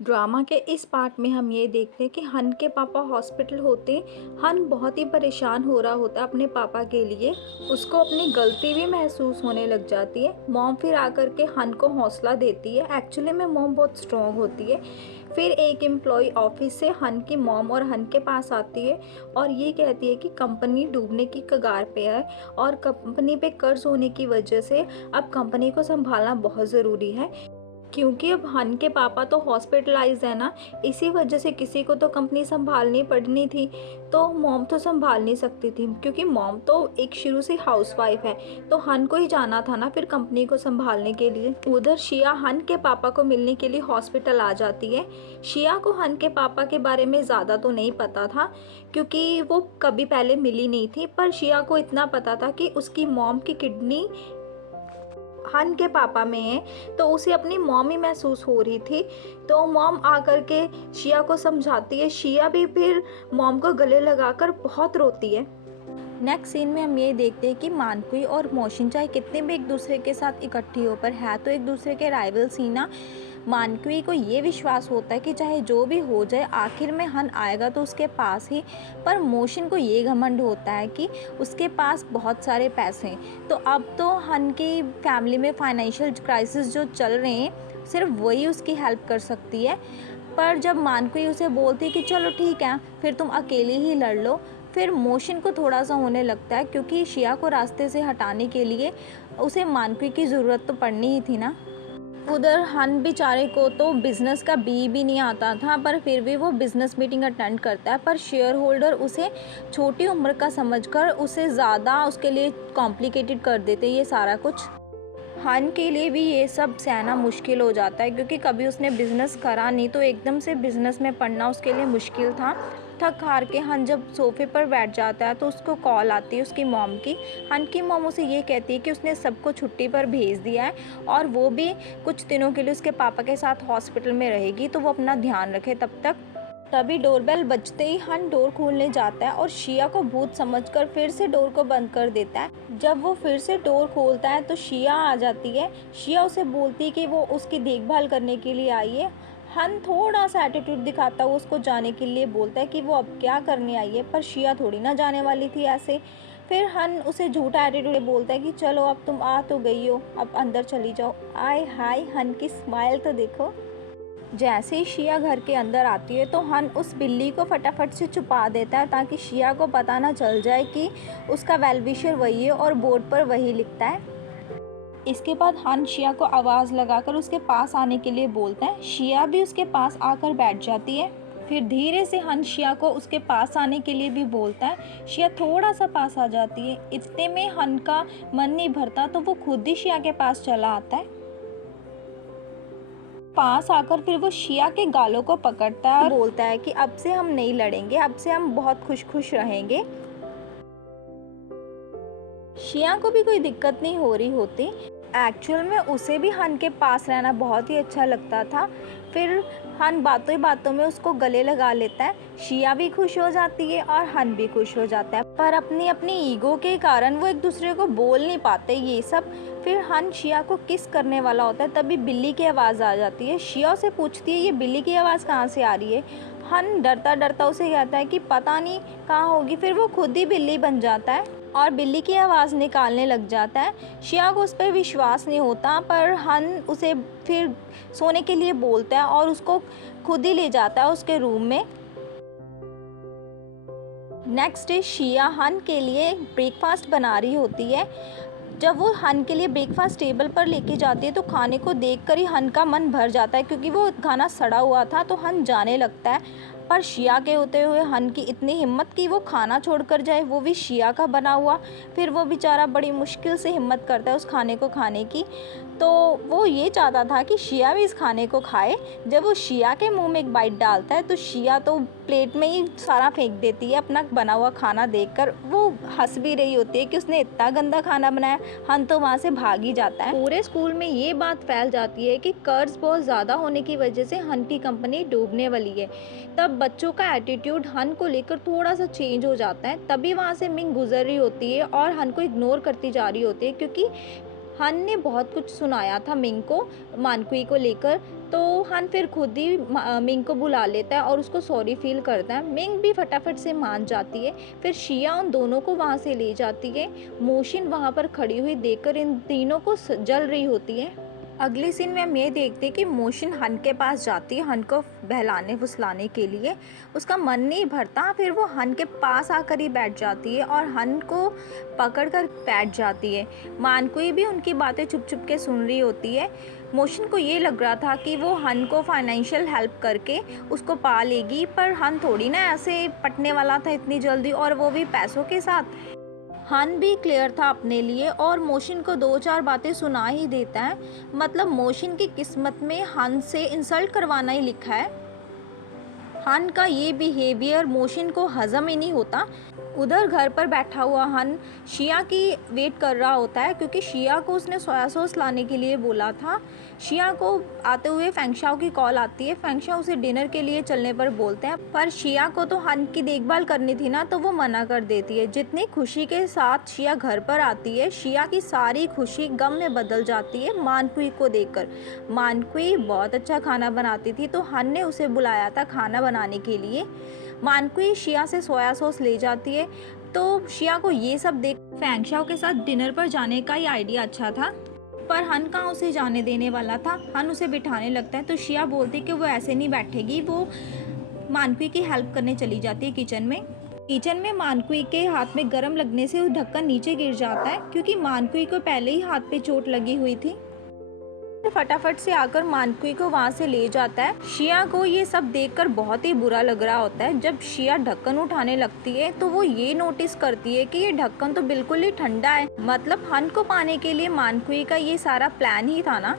Drama के इस part में हम ये देखते हैं कि हन के पापा हॉस्पिटल होते हैं। हन बहुत ही परेशान हो रहा होता है अपने पापा के लिए। उसको अपनी गलती भी महसूस होने लग जाती है। मॉम फिर आकर के हन को हौसला देती है। एक्चुअली में मॉम बहुत स्ट्रॉन्ग होती है। फिर एक एम्प्लॉय ऑफिस से हन की मॉम और हन के पास आती है और ये कहती है कि कंपनी डूबने की कगार पे है और कंपनी पे कर्ज होने की वजह से अब कंपनी को संभालना बहुत ज़रूरी है, क्योंकि अब हन के पापा तो हॉस्पिटलाइज है ना, इसी वजह से किसी को तो कंपनी संभालनी पड़नी थी। तो मॉम तो संभाल नहीं सकती थी, क्योंकि मॉम तो एक शुरू से हाउसवाइफ है। तो हन को ही जाना था ना फिर कंपनी को संभालने के लिए। उधर शिया हन के पापा को मिलने के लिए हॉस्पिटल आ जाती है। शिया को हन के पापा के बारे में ज़्यादा तो नहीं पता था, क्योंकि वो कभी पहले मिली नहीं थी। पर शिया को इतना पता था कि उसकी मॉम की किडनी हन के पापा में है, तो उसे अपनी मॉम ही महसूस हो रही थी। तो मॉम आकर के शिया को समझाती है। शिया भी फिर मॉम को गले लगाकर बहुत रोती है। नेक्स्ट सीन में हम ये देखते हैं कि मानकुई और मोशिन चाहे कितने भी एक दूसरे के साथ इकट्ठी हो, पर है तो एक दूसरे के राइवल्स ही ना। मानकुई को ये विश्वास होता है कि चाहे जो भी हो जाए आखिर में हन आएगा तो उसके पास ही। पर मोशिन को ये घमंड होता है कि उसके पास बहुत सारे पैसे हैं। तो अब तो हन की फैमिली में फाइनेंशियल क्राइसिस जो चल रहे हैं, सिर्फ वही उसकी हेल्प कर सकती है। पर जब मानकुई उसे बोलती है कि चलो ठीक है फिर तुम अकेले ही लड़ लो, फिर मोशिन को थोड़ा सा होने लगता है, क्योंकि शिया को रास्ते से हटाने के लिए उसे मानकुई की ज़रूरत तो पड़नी ही थी ना। उधर हन बेचारे को तो बिज़नेस का बी भी नहीं आता था, पर फिर भी वो बिज़नेस मीटिंग अटेंड करता है। पर शेयर होल्डर उसे छोटी उम्र का समझकर उसे ज़्यादा उसके लिए कॉम्प्लिकेटेड कर देते ये सारा कुछ। हन के लिए भी ये सब सहना मुश्किल हो जाता है, क्योंकि कभी उसने बिज़नेस करा नहीं, तो एकदम से बिज़नेस में पढ़ना उसके लिए मुश्किल था। थक हार के हन जब सोफ़े पर बैठ जाता है तो उसको कॉल आती है उसकी मॉम की। हन की मॉम उसे ये कहती है कि उसने सबको छुट्टी पर भेज दिया है और वो भी कुछ दिनों के लिए उसके पापा के साथ हॉस्पिटल में रहेगी, तो वो अपना ध्यान रखे तब तक। तभी डोरबेल बजते ही हन डोर खोलने जाता है और शिया को भूत समझकर फिर से डोर को बंद कर देता है। जब वो फिर से डोर खोलता है तो शिया आ जाती है। शिया उसे बोलती है कि वो उसकी देखभाल करने के लिए आई है। हन थोड़ा सा एटीट्यूड दिखाता हुआ उसको जाने के लिए बोलता है कि वो अब क्या करने आई है, पर शिया थोड़ी ना जाने वाली थी ऐसे। फिर हन उसे झूठा एटीट्यूड बोलता है कि चलो अब तुम आ तो गई हो, अब अंदर चली जाओ। आय हाय, हन की स्माइल तो देखो। जैसे ही शिया घर के अंदर आती है तो हन उस बिल्ली को फटाफट से छुपा देता है, ताकि शिया को पता ना चल जाए कि उसका वेलविशर वही है और बोर्ड पर वही लिखता है। इसके बाद हन शिया को आवाज़ लगाकर उसके पास आने के लिए बोलता है। शिया भी उसके पास आकर बैठ जाती है। फिर धीरे से हन शिया को उसके पास आने के लिए भी बोलता है। शिया थोड़ा सा पास आ जाती है। इतने में हन का मन नहीं भरता तो वो खुद ही शिया के पास चला आता है। पास आकर फिर वो शिया के गालों को पकड़ता है और बोलता है कि अब से हम नहीं लड़ेंगे, अब से हम बहुत खुश खुश रहेंगे। शिया को भी कोई दिक्कत नहीं हो रही होती। एक्चुअल में उसे भी हन के पास रहना बहुत ही अच्छा लगता था। फिर हन बातों ही बातों में उसको गले लगा लेता है। शिया भी खुश हो जाती है और हन भी खुश हो जाता है, पर अपनी अपनी ईगो के कारण वो एक दूसरे को बोल नहीं पाते ये सब। फिर हन शिया को किस करने वाला होता है, तभी बिल्ली की आवाज़ आ जाती है। शिया से पूछती है ये बिल्ली की आवाज़ कहाँ से आ रही है। हन डरता डरता उसे कहता है कि पता नहीं कहाँ होगी। फिर वो खुद ही बिल्ली बन जाता है और बिल्ली की आवाज़ निकालने लग जाता है। शिया को उस पर विश्वास नहीं होता, पर हन उसे फिर सोने के लिए बोलता है और उसको खुद ही ले जाता है उसके रूम में। नेक्स्ट डे शिया हन के लिए ब्रेकफास्ट बना रही होती है। जब वो हन के लिए ब्रेकफास्ट टेबल पर लेके जाती है तो खाने को देखकर ही हन का मन भर जाता है, क्योंकि वो खाना सड़ा हुआ था। तो हन जाने लगता है, पर शिया के होते हुए हन की इतनी हिम्मत कि वो खाना छोड़कर जाए, वो भी शिया का बना हुआ। फिर वो बेचारा बड़ी मुश्किल से हिम्मत करता है उस खाने को खाने की। तो वो ये चाहता था कि शिया भी इस खाने को खाए। जब वो शिया के मुंह में एक बाइट डालता है तो शिया तो प्लेट में ही सारा फेंक देती है अपना बना हुआ खाना देखकर। वो हंस भी रही होती है कि उसने इतना गंदा खाना बनाया। हन तो वहाँ से भाग ही जाता है। पूरे स्कूल में ये बात फैल जाती है कि कर्ज बहुत ज़्यादा होने की वजह से हन की कंपनी डूबने वाली है। तब बच्चों का एटीट्यूड हन को लेकर थोड़ा सा चेंज हो जाता है। तभी वहाँ से मिंग गुजर रही होती है और हन को इग्नोर करती जा रही होती है, क्योंकि हन ने बहुत कुछ सुनाया था मिंग को मानकुई को लेकर। तो हन फिर खुद ही मिंग को बुला लेता है और उसको सॉरी फील करता है। मिंग भी फटाफट से मान जाती है। फिर शिया उन दोनों को वहाँ से ले जाती है। मोशिन वहाँ पर खड़ी हुई देखकर इन तीनों को जल रही होती है। अगली सीन में हम ये देखते हैं कि मोशिन हन के पास जाती है हन को बहलाने फुसलाने के लिए। उसका मन नहीं भरता, फिर वो हन के पास आकर ही बैठ जाती है और हन को पकड़ कर बैठ जाती है। मानकुई भी उनकी बातें चुप चुप के सुन रही होती है। मोशिन को ये लग रहा था कि वो हन को फाइनेंशियल हेल्प करके उसको पा लेगी, पर हन थोड़ी ना ऐसे पटने वाला था इतनी जल्दी, और वो भी पैसों के साथ। हन भी क्लियर था अपने लिए और मोशिन को 2-4 बातें सुना ही देता है। मतलब मोशिन की किस्मत में हन से इंसल्ट करवाना ही लिखा है। हन का ये बिहेवियर मोशिन को हज़म ही नहीं होता। उधर घर पर बैठा हुआ हन शिया की वेट कर रहा होता है, क्योंकि शिया को उसने सोया सॉस लाने के लिए बोला था। शिया को आते हुए फेंगशाओ की कॉल आती है। फेंगशाओ उसे डिनर के लिए चलने पर बोलते हैं, पर शिया को तो हन की देखभाल करनी थी ना, तो वो मना कर देती है। जितनी खुशी के साथ शिया घर पर आती है, शिया की सारी खुशी गम में बदल जाती है मानकुई को देखकर। मानकुई बहुत अच्छा खाना बनाती थी, तो हन ने उसे बुलाया था खाना बनाने के लिए। मानकुई शिया से सोया सॉस ले जाती है, तो शिया को ये सब देख फेंगशाओ के साथ डिनर पर जाने का ही आइडिया अच्छा था, पर हन कहाँ उसे जाने देने वाला था। हन उसे बिठाने लगता है, तो शिया बोलती कि वो ऐसे नहीं बैठेगी। वो मानकुई की हेल्प करने चली जाती है किचन में मानकुई के हाथ में गरम लगने से वो ढक्कन नीचे गिर जाता है, क्योंकि मानकुई को पहले ही हाथ पे चोट लगी हुई थी। फटाफट से आकर मानकुई को वहाँ से ले जाता है। शिया को ये सब देखकर बहुत ही बुरा लग रहा होता है। जब शिया ढक्कन उठाने लगती है, तो वो ये नोटिस करती है कि ये ढक्कन तो बिल्कुल ही ठंडा है। मतलब हन को पाने के लिए मानकुई का ये सारा प्लान ही था ना।